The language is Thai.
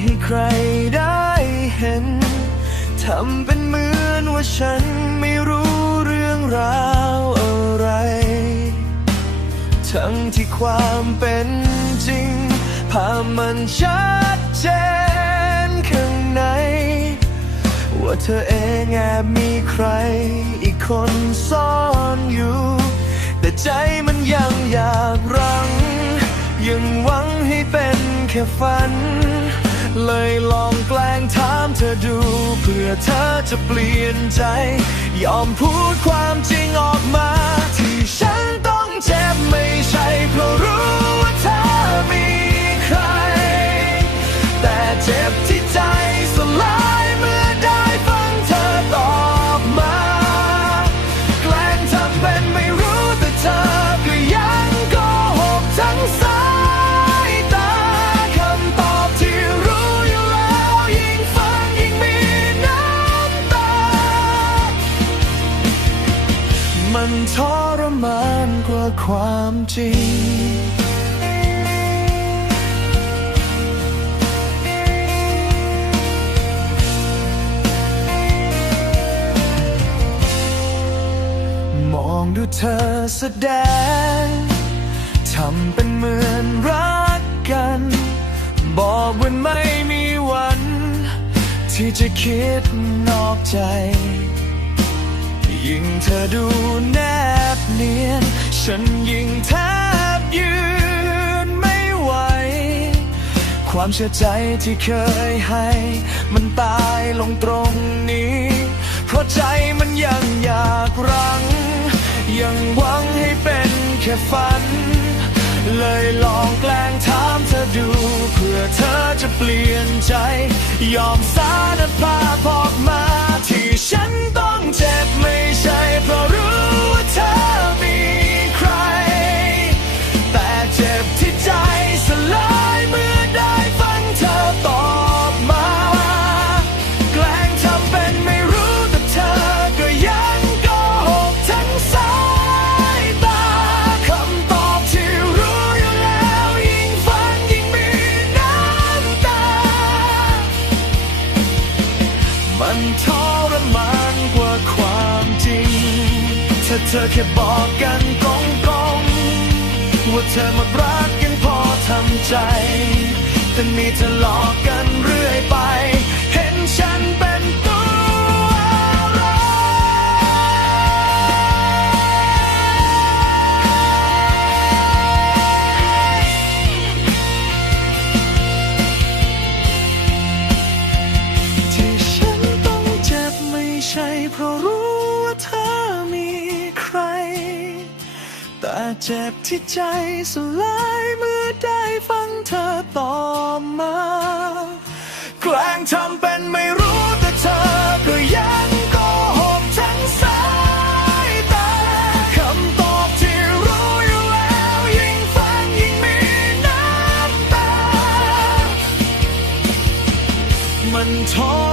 ให้ใครได้เห็น ทำเป็นเหมือนว่าฉันไม่รู้เรื่องราวอะไร ทั้งที่ความเป็นจริง ภาพมันชัดเจนข้างใน ว่าเธอเองแอบมีใคร อีกคนซ่อนอยู่ แต่ใจมันยังอยากรัง ยังหวังให้เป็นแค่ฝัน เลยลองแกล้งถามเธอดู เพื่อเธอจะเปลี่ยนใจ ยอมพูดความจริงออกมาที่ฉัน มันทรมานกว่าความจริง มองดูเธอแสดง ทำเป็นเหมือนรักกัน บอกว่าไม่มีวัน ที่จะคิดนอกใจ ยิ่งเธอดูแนบเนียน ฉันยิ่งแทบยืนไม่ไหว ความเชื่อใจที่เคยให้ มันตายลงตรงนี้ เพราะใจมันยังอยากรัง ยังหวังให้เป็นแค่ฝัน เลยลองแกล้งถามเธอดู เพื่อเธอจะเปลี่ยนใจ ยอมสารภาพออกมาที่ฉัน รมานกว่าความจริง ถ้าเธอแค่บอกกันตรงๆว่าเธอหมดรักยังพอทำใจ แต่มีเธอหลอกกัน แต่เจ็บที่ใจสลายเมื่อได้ฟังเธอตอบมา แกล้งทำเป็นไม่รู้แต่เธอก็ยังโกหกทั้งสายตาคำตอบที่รู้อยู่แล้วยิ่งฟังยิ่งมีน้ำตา มันทร